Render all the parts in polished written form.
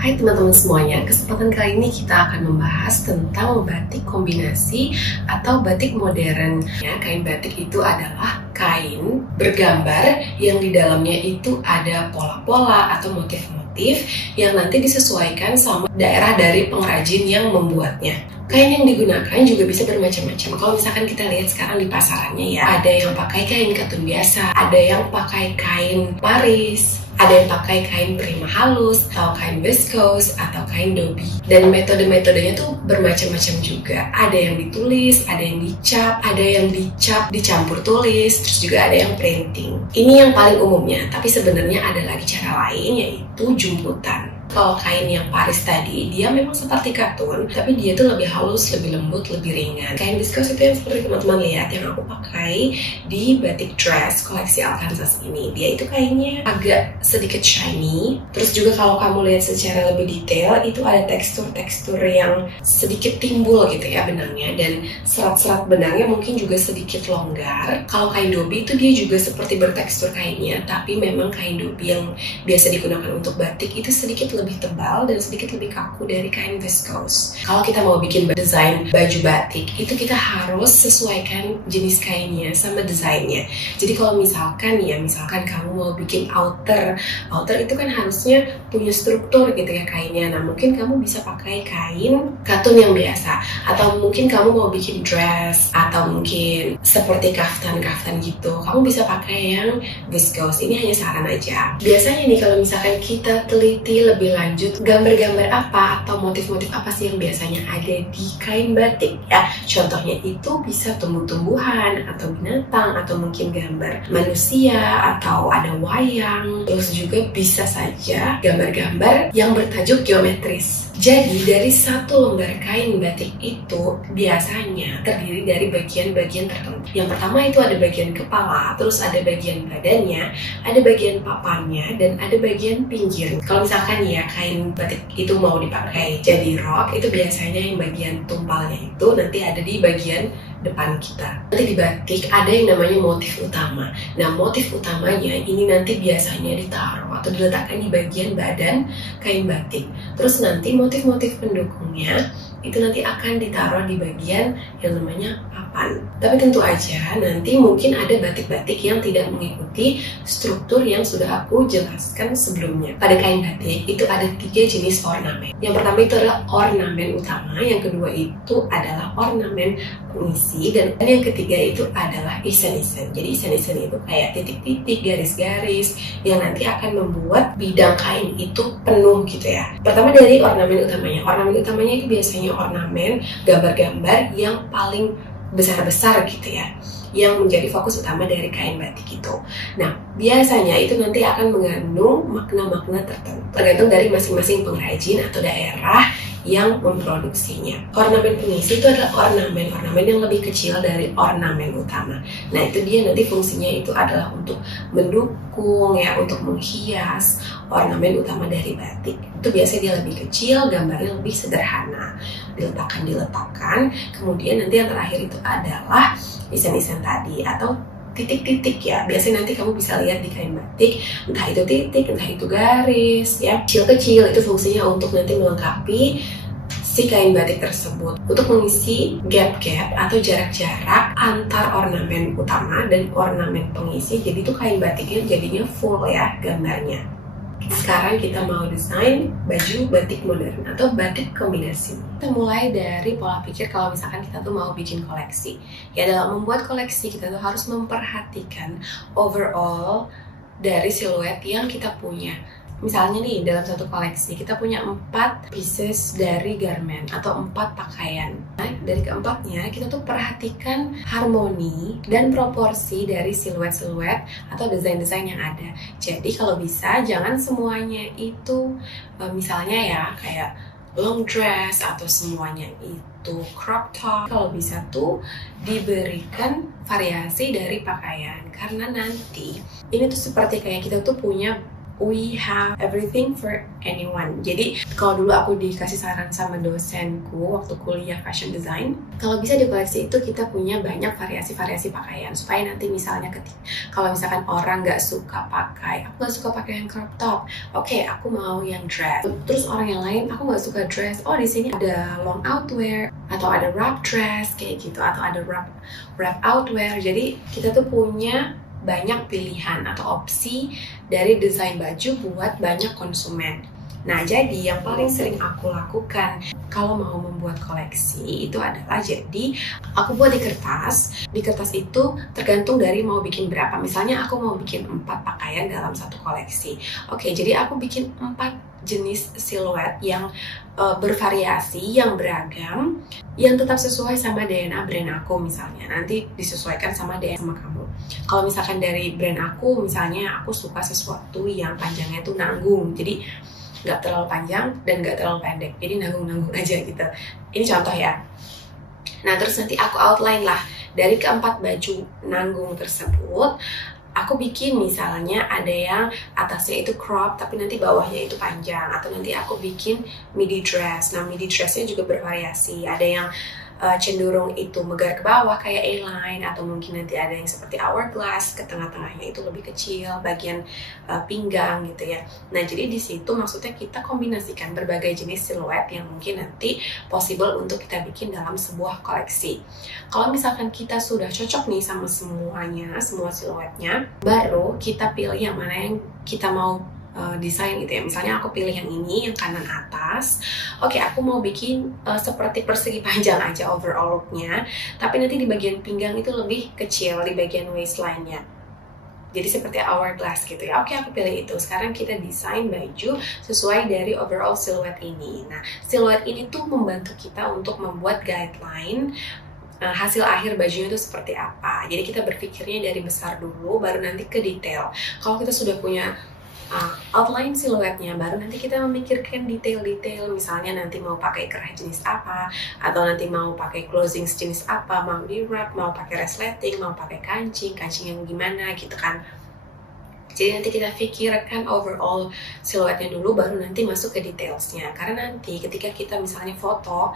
Hai teman-teman semuanya, kesempatan kali ini kita akan membahas tentang batik kombinasi atau batik modern. Kain batik itu adalah kain bergambar yang di dalamnya itu ada pola-pola atau motif-motif yang nanti disesuaikan sama daerah dari pengrajin yang membuatnya. Kain yang digunakan juga bisa bermacam-macam. Kalau misalkan kita lihat sekarang di pasarannya ya, ada yang pakai kain katun biasa, ada yang pakai kain Paris, ada yang pakai kain prima halus, atau kain viscose, atau kain dobi. Dan metode-metodenya tuh bermacam-macam juga. Ada yang ditulis, ada yang dicap dicampur tulis, terus juga ada yang printing. Ini yang paling umumnya, tapi sebenarnya ada lagi cara lain, yaitu jumputan. Kalau kain yang Paris tadi, dia memang seperti katun, tapi dia tuh lebih halus, lebih lembut, lebih ringan. Kain viscose itu yang seperti teman-teman lihat yang aku pakai di batik dress koleksi Alkansas ini. Dia itu kainnya agak sedikit shiny. Terus juga kalau kamu lihat secara lebih detail, itu ada tekstur-tekstur yang sedikit timbul gitu ya benangnya. Dan serat-serat benangnya mungkin juga sedikit longgar. Kalau kain dobi itu dia juga seperti bertekstur kainnya, tapi memang kain dobi yang biasa digunakan untuk batik itu sedikit lebih tebal dan sedikit lebih kaku dari kain viscose. Kalau kita mau bikin desain baju batik, itu kita harus sesuaikan jenis kainnya sama desainnya. Jadi kalau misalkan kamu mau bikin outer itu kan harusnya punya struktur gitu ya kainnya. Nah mungkin kamu bisa pakai kain katun yang biasa, atau mungkin kamu mau bikin dress, atau mungkin seperti kaftan gitu, kamu bisa pakai yang viscose. Ini hanya saran aja. Biasanya nih kalau misalkan kita teliti lebih lanjut, gambar-gambar apa atau motif-motif apa sih yang biasanya ada di kain batik ya. Contohnya itu bisa tumbuh-tumbuhan atau binatang, atau mungkin gambar manusia, atau ada wayang. Terus juga bisa saja gambar-gambar yang bertajuk geometris. Jadi dari satu lembar kain batik itu biasanya terdiri dari bagian-bagian tertentu. Yang pertama itu ada bagian kepala, terus ada bagian badannya, ada bagian papannya, dan ada bagian pinggir. Kalau misalkan ya kain batik itu mau dipakai jadi rok, itu biasanya yang bagian tumpalnya itu nanti ada di bagian depan kita. Nanti di batik ada yang namanya motif utama. Nah motif utamanya ini nanti biasanya ditaruh atau diletakkan di bagian badan kain batik. Terus nanti motif-motif pendukungnya itu nanti akan ditaruh di bagian yang namanya papan. Tapi tentu aja nanti mungkin ada batik-batik yang tidak mengikuti struktur yang sudah aku jelaskan sebelumnya. Pada kain batik itu ada 3 jenis ornamen. Yang pertama itu adalah ornamen utama, yang kedua itu adalah ornamen pengisi, dan yang ketiga itu adalah isen-isen. Jadi isen-isen itu kayak titik-titik, garis-garis yang nanti akan membuat bidang kain itu penuh gitu ya. Pertama dari ornamen utamanya. Ornamen utamanya itu biasanya ornamen gambar-gambar yang paling besar-besar gitu ya, yang menjadi fokus utama dari kain batik itu. Nah, biasanya itu nanti akan mengandung makna-makna tertentu, tergantung dari masing-masing pengrajin atau daerah yang memproduksinya. Ornamen pengisi itu adalah ornamen yang lebih kecil dari ornamen utama. Nah, itu dia nanti fungsinya itu adalah untuk mendukung ya, untuk menghias ornamen utama dari batik. Itu biasanya dia lebih kecil, gambarnya lebih sederhana, diletakkan. Kemudian nanti yang terakhir itu adalah isen-isen tadi atau titik-titik ya. Biasanya nanti kamu bisa lihat di kain batik, entah itu titik, entah itu garis ya, kecil-kecil. Itu fungsinya untuk nanti melengkapi si kain batik tersebut, untuk mengisi gap-gap atau jarak-jarak antar ornamen utama dan ornamen pengisi. Jadi itu kain batiknya jadinya full ya gambarnya. Sekarang kita mau desain baju batik modern atau batik kombinasi. Kita mulai dari pola pikir kalau misalkan kita tuh mau bikin koleksi. Ya dalam membuat koleksi kita tuh harus memperhatikan overall dari siluet yang kita punya. Misalnya nih dalam satu koleksi kita punya 4 pieces dari garment atau 4 pakaian. Nah, dari keempatnya kita tuh perhatikan harmoni dan proporsi dari siluet-siluet atau desain-desain yang ada. Jadi kalau bisa jangan semuanya itu misalnya ya kayak long dress atau semuanya itu crop top. Kalau bisa tuh diberikan variasi dari pakaian, karena nanti ini tuh seperti kayak kita tuh punya we have everything for anyone. Jadi kalau dulu aku dikasih saran sama dosenku waktu kuliah fashion design, kalau bisa di koleksi itu kita punya banyak variasi-variasi pakaian supaya nanti misalnya kalau misalkan orang nggak suka pakai, aku nggak suka pakai yang crop top, oke, aku mau yang dress. Terus orang yang lain, aku nggak suka dress, oh di sini ada long outwear atau ada wrap dress kayak gitu, atau ada wrap outwear. Jadi kita tuh punya banyak pilihan atau opsi dari desain baju buat banyak konsumen. Nah, jadi yang paling sering aku lakukan kalau mau membuat koleksi itu adalah jadi aku buat di kertas. Di kertas itu tergantung dari mau bikin berapa. Misalnya aku mau bikin 4 pakaian dalam satu koleksi. Oke, jadi aku bikin 4 jenis siluet yang bervariasi, yang beragam, yang tetap sesuai sama DNA brand aku misalnya. Nanti disesuaikan sama DNA sama kamu. Kalau misalkan dari brand aku, misalnya aku suka sesuatu yang panjangnya tuh nanggung. Jadi nggak terlalu panjang dan nggak terlalu pendek, jadi nanggung-nanggung aja gitu. Ini contoh ya. Nah, terus nanti aku outline lah dari keempat baju nanggung tersebut. Aku bikin misalnya ada yang atasnya itu crop tapi nanti bawahnya itu panjang, atau nanti aku bikin midi dress. Nah, midi dressnya juga bervariasi. Ada yang cenderung itu megar ke bawah kayak A-line, atau mungkin nanti ada yang seperti hourglass, ke tengah-tengahnya itu lebih kecil, bagian pinggang gitu ya. Nah, jadi di situ maksudnya kita kombinasikan berbagai jenis siluet yang mungkin nanti possible untuk kita bikin dalam sebuah koleksi. Kalau misalkan kita sudah cocok nih sama semuanya, semua siluetnya, baru kita pilih yang mana yang kita mau desain gitu ya. Misalnya aku pilih yang ini, yang kanan atas. Oke, aku mau bikin seperti persegi panjang aja overall looknya, tapi nanti di bagian pinggang itu lebih kecil, di bagian waistline-nya. Jadi seperti hourglass gitu ya. Oke, aku pilih itu. Sekarang kita desain baju sesuai dari overall silhouette ini. Nah, silhouette ini tuh membantu kita untuk membuat guideline hasil akhir bajunya itu seperti apa. Jadi kita berpikirnya dari besar dulu, baru nanti ke detail. Kalau kita sudah punya outline siluetnya, baru nanti kita memikirkan detail-detail. Misalnya nanti mau pakai kerah jenis apa, atau nanti mau pakai closing jenis apa, mau di wrap, mau pakai resleting, mau pakai kancing yang gimana gitu kan. Jadi nanti kita pikirkan overall siluetnya dulu, baru nanti masuk ke detailsnya. Karena nanti ketika kita misalnya foto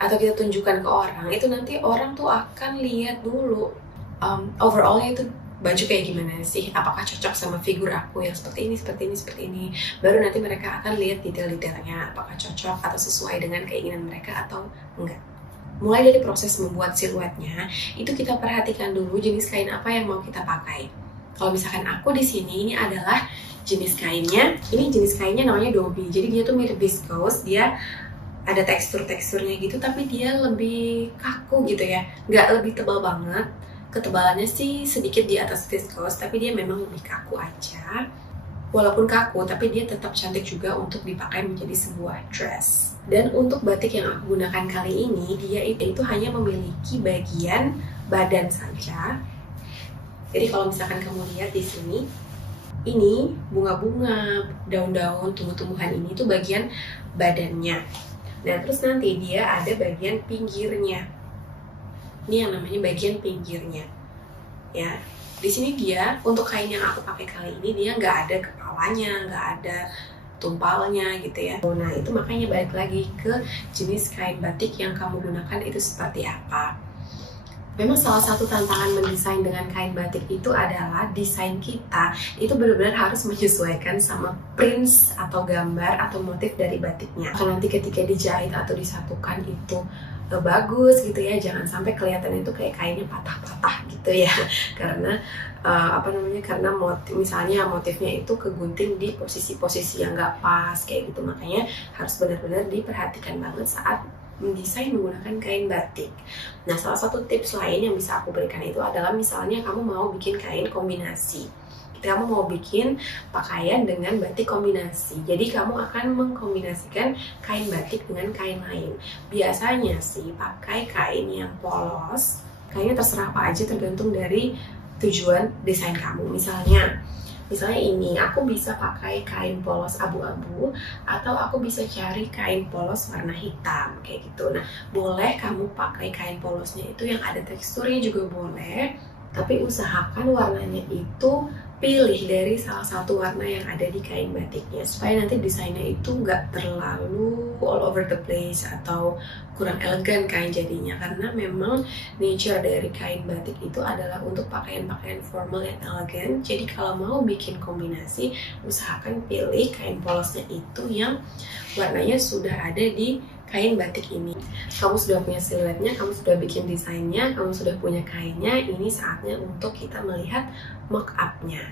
atau kita tunjukkan ke orang, itu nanti orang tuh akan lihat dulu overallnya itu baju kayak gimana sih, apakah cocok sama figur aku yang seperti ini. Baru nanti mereka akan lihat detail-detailnya, apakah cocok atau sesuai dengan keinginan mereka atau enggak. Mulai dari proses membuat siluetnya, itu kita perhatikan dulu jenis kain apa yang mau kita pakai. Kalau misalkan aku di sini, ini adalah jenis kainnya. Ini jenis kainnya namanya dobi. Jadi dia tuh mirip viscose, dia ada teksturnya gitu, tapi dia lebih kaku gitu ya, nggak lebih tebal banget. Ketebalannya sih sedikit di atas viscose, tapi dia memang lebih kaku aja. Walaupun kaku, tapi dia tetap cantik juga untuk dipakai menjadi sebuah dress. Dan untuk batik yang aku gunakan kali ini, dia itu hanya memiliki bagian badan saja. Jadi kalau misalkan kamu lihat di sini, ini bunga-bunga, daun-daun, tumbuh-tumbuhan ini tuh bagian badannya. Nah, terus nanti dia ada bagian pinggirnya. Ini yang namanya bagian pinggirnya, ya. Di sini dia untuk kain yang aku pakai kali ini dia nggak ada kepalanya, nggak ada tumpalnya gitu ya. Nah, itu makanya balik lagi ke jenis kain batik yang kamu gunakan itu seperti apa. Memang salah satu tantangan mendesain dengan kain batik itu adalah desain kita itu benar-benar harus menyesuaikan sama prints atau gambar atau motif dari batiknya. Kalau nanti ketika dijahit atau disatukan itu bagus gitu ya, jangan sampai kelihatan itu kayak kainnya patah-patah gitu ya, karena karena misalnya motifnya itu kegunting di posisi-posisi yang nggak pas kayak gitu. Makanya harus benar-benar diperhatikan banget saat mendesain menggunakan kain batik. Nah, salah satu tips lain yang bisa aku berikan itu adalah misalnya kamu mau bikin kain kombinasi. Kamu mau bikin pakaian dengan batik kombinasi. Jadi kamu akan mengkombinasikan kain batik dengan kain lain. Biasanya sih pakai kain yang polos. Kainnya terserah apa aja tergantung dari tujuan desain kamu. Misalnya ini aku bisa pakai kain polos abu-abu, atau aku bisa cari kain polos warna hitam kayak gitu. Nah, boleh kamu pakai kain polosnya itu yang ada teksturnya juga boleh. Tapi usahakan warnanya itu pilih dari salah satu warna yang ada di kain batiknya, supaya nanti desainnya itu nggak terlalu all over the place atau kurang elegan kain jadinya. Karena memang nature dari kain batik itu adalah untuk pakaian-pakaian formal yang elegan. Jadi kalau mau bikin kombinasi, usahakan pilih kain polosnya itu yang warnanya sudah ada di kain batik ini. Kamu sudah punya siluetnya, kamu sudah bikin desainnya, kamu sudah punya kainnya, ini saatnya untuk kita melihat mock up-nya.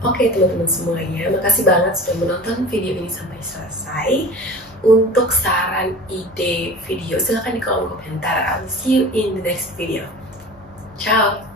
Oke teman-teman semuanya, makasih banget sudah menonton video ini sampai selesai. Untuk saran ide video, silahkan di kolom komentar. I'll see you in the next video. Ciao!